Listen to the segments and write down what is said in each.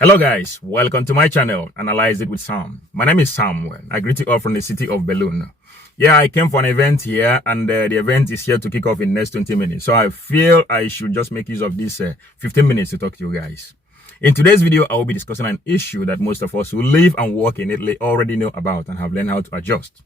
Hello guys, welcome to my channel, Analyze It with Sam. My name is Samuel. I greet you all from the city of Balloon. Yeah, I came for an event here and the event is here to kick off in the next 20 minutes. So I feel I should just make use of this 15 minutes to talk to you guys. In today's video, I will be discussing an issue that most of us who live and work in Italy already know about and have learned how to adjust.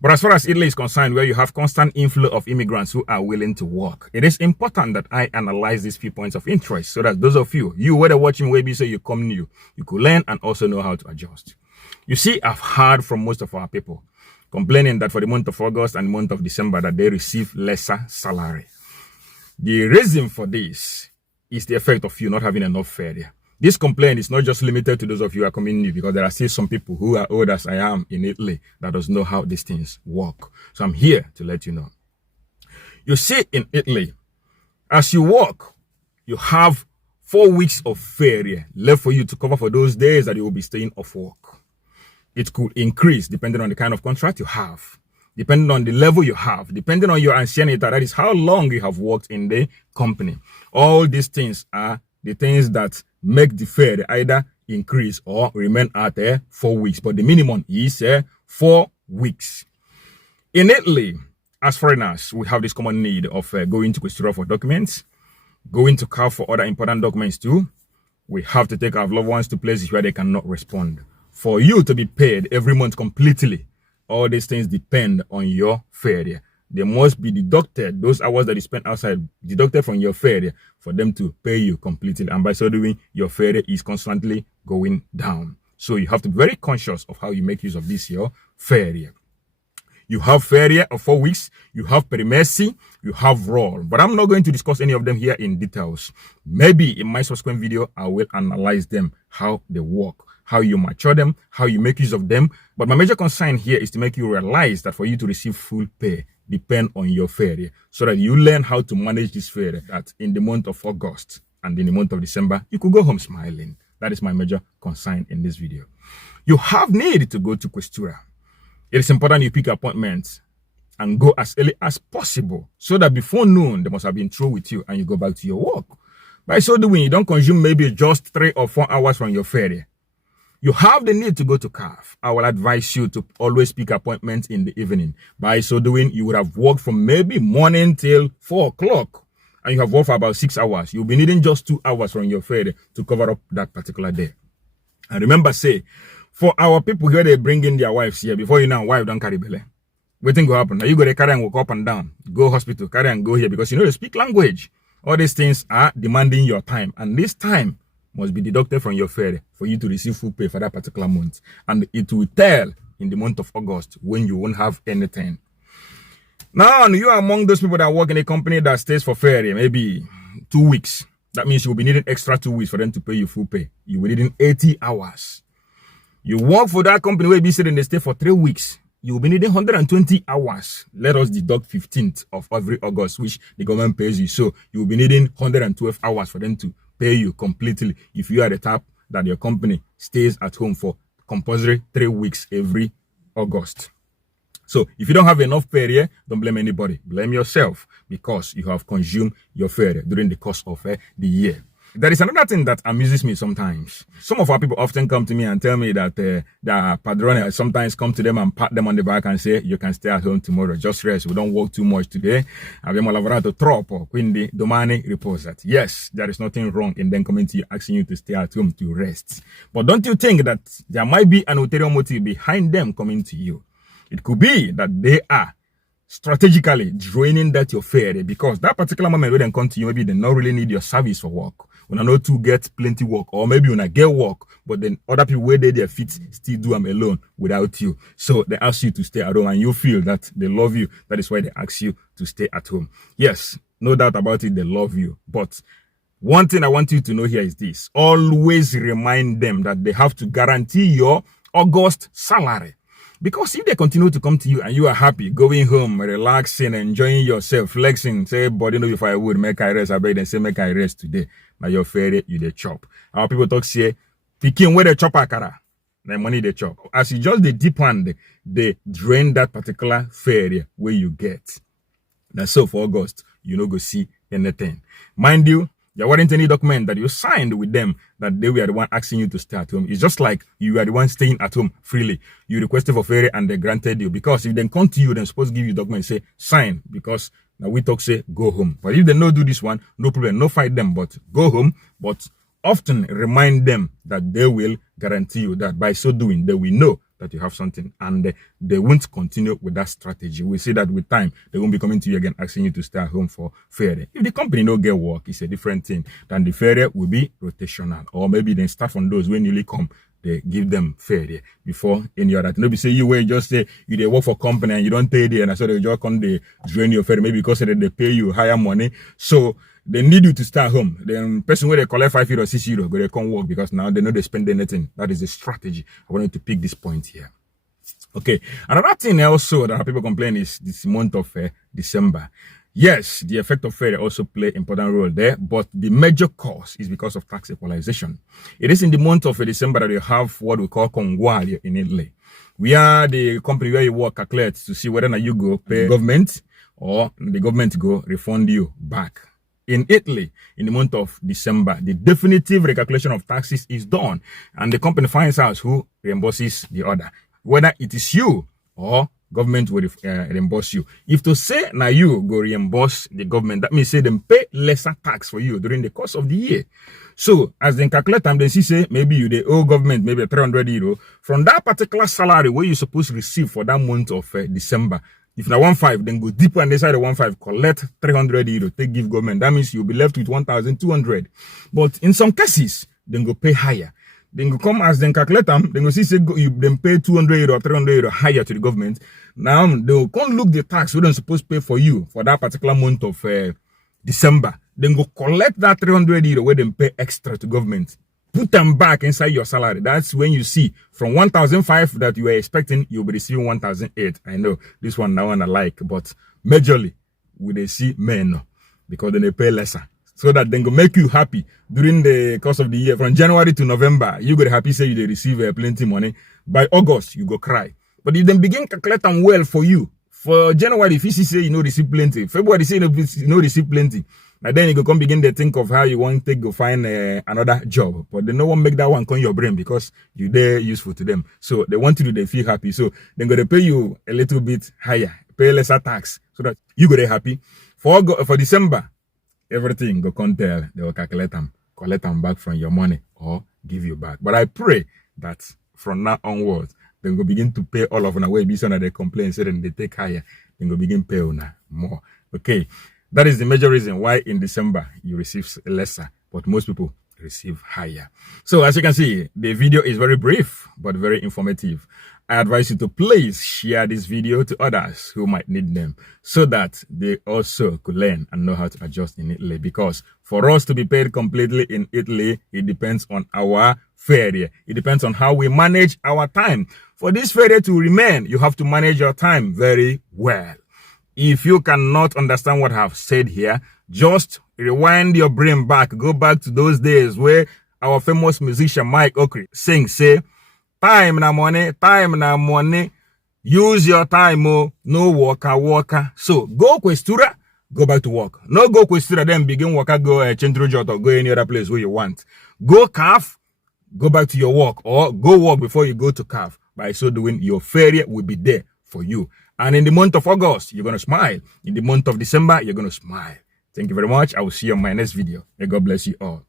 But as far as Italy is concerned, where you have constant inflow of immigrants who are willing to work, it is important that I analyze these few points of interest so that those of you whether watching maybe say you come new, you could learn and also know how to adjust. You see, I've heard from most of our people complaining that for the month of August and the month of December that they receive lesser salary. The reason for this is the effect of you not having enough fare. This complaint is not just limited to those of you who are coming new, because there are still some people who are old as I am in Italy that does know how these things work. So I'm here to let you know. You see, in Italy, as you work, you have 4 weeks of fare left for you to cover for those days that you will be staying off work. It could increase depending on the kind of contract you have, depending on the level you have, depending on your anciennity, that is how long you have worked in the company. All these things are the things that make the fare either increase or remain at 4 weeks. But the minimum is 4 weeks. In Italy, as foreigners, we have this common need of going to Questura for documents, going to CAF for other important documents too. We have to take our loved ones to places where they cannot respond. For you to be paid every month completely, all these things depend on your fare. They must be deducted, those hours that you spend outside, deducted from your fare for them to pay you completely. And by so doing, your fare is constantly going down. So you have to be very conscious of how you make use of this, your fare. You have fare of 4 weeks, you have perimersi, you have roll. But I'm not going to discuss any of them here in details. Maybe in my subsequent video, I will analyze them, how they work, how you mature them, how you make use of them. But my major concern here is to make you realize that for you to receive full pay, depend on your fare, so that you learn how to manage this fare, that in the month of August and in the month of December, you could go home smiling. That is my major concern in this video. You have need to go to Questura. It is important you pick appointments and go as early as possible, so that before noon, they must have been through with you and you go back to your work. By so doing, you don't consume maybe just 3 or 4 hours from your fare. You have the need to go to CAF. I will advise you to always pick appointments in the evening. By so doing, you would have worked from maybe morning till 4 o'clock. And you have worked for about 6 hours. You'll be needing just 2 hours from your fare to cover up that particular day. And remember, say, for our people here, they bring in their wives here. Before you know, wife don't carry belly. Waiting will happen. Now you go to carry and walk up and down. Go hospital, carry and go here, because you know they speak language. All these things are demanding your time. And this time must be deducted from your fare for you to receive full pay for that particular month. And it will tell in the month of August when you won't have anything. Now, you are among those people that work in a company that stays for fare maybe 2 weeks. That means you will be needing extra 2 weeks for them to pay you full pay. You will be needing 80 hours. You work for that company where you be sitting, they stay for 3 weeks. You will be needing 120 hours. Let us deduct 15th of every August, which the government pays you. So you will be needing 112 hours for them to pay you completely if you are the type that your company stays at home for compulsory 3 weeks every August. So if you don't have enough fare, don't blame anybody. Blame yourself, because you have consumed your fare during the course of the year. There is another thing that amuses me sometimes. Some of our people often come to me and tell me that the padrone sometimes come to them and pat them on the back and say, you can stay at home tomorrow, just rest, we don't work too much today. Abbiamo lavorato troppo, quindi domani riposati. Yes, there is nothing wrong in them coming to you asking you to stay at home to rest. But don't you think that there might be an ulterior motive behind them coming to you? It could be that they are strategically draining that your fare, because that particular moment when they come to you, maybe they don't really need your service for work. When I know to get plenty work, or maybe when I get work, but then other people where they their feet still do them alone without you. So they ask you to stay at home and you feel that they love you. That is why they ask you to stay at home. Yes, no doubt about it, they love you. But one thing I want you to know here is this. Always remind them that they have to guarantee your August salary. Because if they continue to come to you and you are happy, going home, relaxing, enjoying yourself, flexing, say, body know if I would make I rest, I beg them say make I rest today. Now your fare, you the chop. Our people talk say, picking where they chop akara, the money they chop. As you just the deep hand, they drain that particular fare where you get. Now so for August, you no go see anything. Mind you, There weren't any document that you signed with them that they were the one asking you to stay at home. It's just like you were the one staying at home freely. You requested for ferry and they granted you. Because if they come to you, they're supposed to give you document, say sign, because now we talk say go home. But if they no do this one, no problem, no fight them, but go home. But often remind them that they will guarantee you that by so doing, they will know that you have something, and they won't continue with that strategy. We see that with time, they won't be coming to you again asking you to stay at home for ferry. If the company no get work, it's a different thing. Then the ferry will be rotational, or maybe they start on those when newly come, they give them ferry before any other thing. Maybe say you will just say you they work for company and you don't pay there, and so they just come they drain your ferry, maybe because they pay you higher money. So they need you to stay at home. Then person where they collect €5 or €6, go they come work because now they know they spend anything. That is a strategy. I wanted to pick this point here. Okay. Another thing also that people complain is this month of December. Yes, the effect of ferry also play an important role there, but the major cause is because of tax equalization. It is in the month of December that you have what we call conguaglio in Italy. We are the company where you work calculates to see whether or not you go pay government or the government go refund you back. In Italy, in the month of December, the definitive recalculation of taxes is done, and the company finds out who reimburses the other, whether it is you or government will reimburse you. If to say now you go reimburse the government, that means say them pay lesser tax for you during the course of the year. So as they calculate time, they see say maybe you they owe government maybe €300 from that particular salary where you supposed to receive for that month of December. If na 1.5, then go deeper and inside the 1.5, collect €300, take give government. That means you'll be left with 1,200. But in some cases, then go pay higher. Then go come as then calculate them, then go see say you then pay €200 or €300 higher to the government. Now they'll come look the tax we don't supposed to pay for you for that particular month of December. Then go collect that €300 where then pay extra to government. Put them back inside your salary. That's when you see from 1,005 that you were expecting, you'll be receiving 1,008. I know this one now one I like, but majorly will they see men because then they pay lesser. So that then go make you happy during the course of the year. From January to November, you go happy say you receive plenty money. By August, you go cry. But if they begin calculate them well for you, for January, if you say you know receive plenty, February say you know receive plenty. And then you go come begin to think of how you want to go find another job. But they no one make that one come your brain because you there useful to them. So they want you to they feel happy. So they're going to pay you a little bit higher, pay lesser tax so that you go there happy. For December, everything go come tell, they will calculate them, collect them back from your money or give you back. But I pray that from now onwards, they go begin to pay all of them away. Be so that they complain, so then they take higher, then go begin pay more. Okay. That is the major reason why in December you receive lesser, but most people receive higher. So as you can see, the video is very brief, but very informative. I advise you to please share this video to others who might need them so that they also could learn and know how to adjust in Italy. Because for us to be paid completely in Italy, it depends on our ferry. It depends on how we manage our time. For this ferry to remain, you have to manage your time very well. If you cannot understand what I've said here, just rewind your brain back. Go back to those days where our famous musician Mike Okri say, time na money, use your time, no worker. So go questura, go back to work. No go questura, then begin worker, go Centro Jot or go any other place where you want. Go calf, go back to your work, or go work before you go to calf. By so doing, your ferry will be there for you. And in the month of August, you're going to smile. In the month of December, you're going to smile. Thank you very much. I will see you on my next video. May God bless you all.